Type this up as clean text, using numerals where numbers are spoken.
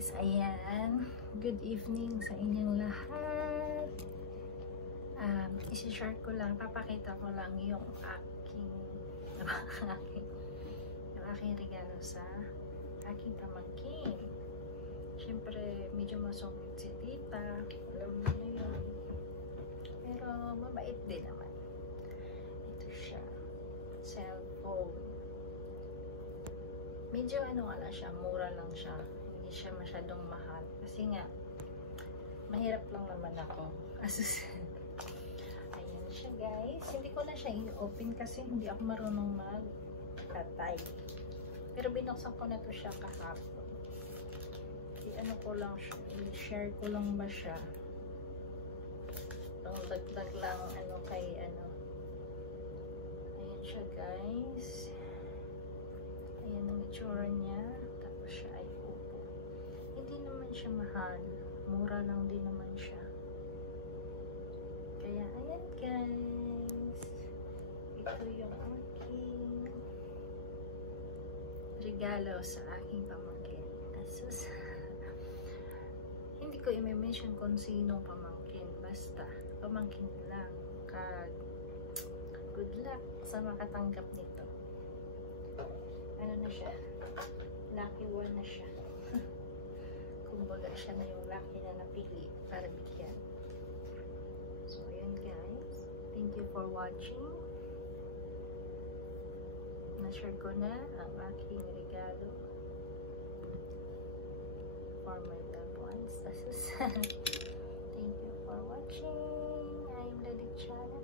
guys, ayan, good evening sa inyong lahat. Isi-share ko lang, papakita ko lang yung aking regalo sa aking pamangkin. Siyempre medyo masungit si tita, alam mo na yun, pero mabait din naman. Ito siya, cellphone. Medyo ano nga lang siya, mura lang siya, hindi siya masyadong mahal kasi nga mahirap lang naman ako. Ayan siya guys, hindi ko na siya i-open kasi hindi ako marunong mag-tatay, pero binuksan ko na to siya kahapon. Ano ko lang siya, i-share ko lang ba siya, pang dagdag lang ano kay ano. Ayan siya guys, ayan ang itsura niya, tapos siya ay upo. Hindi naman siya mahal, mura lang din naman siya. Kaya ayan guys, ito yung aking regalo sa aking pamangkin. Asus. Hindi ko i-mention kung sinong pamangkin, basta pamangkin lang. Good luck sa makatanggap nito. Ano na siya, lucky one na siya. Kumbaga siya na yung lucky na napili para bigyan. So yun guys, thank you for watching. Na-share ko na ang aking regalo for my loved ones. Thank you for watching. I'm Lady Chana.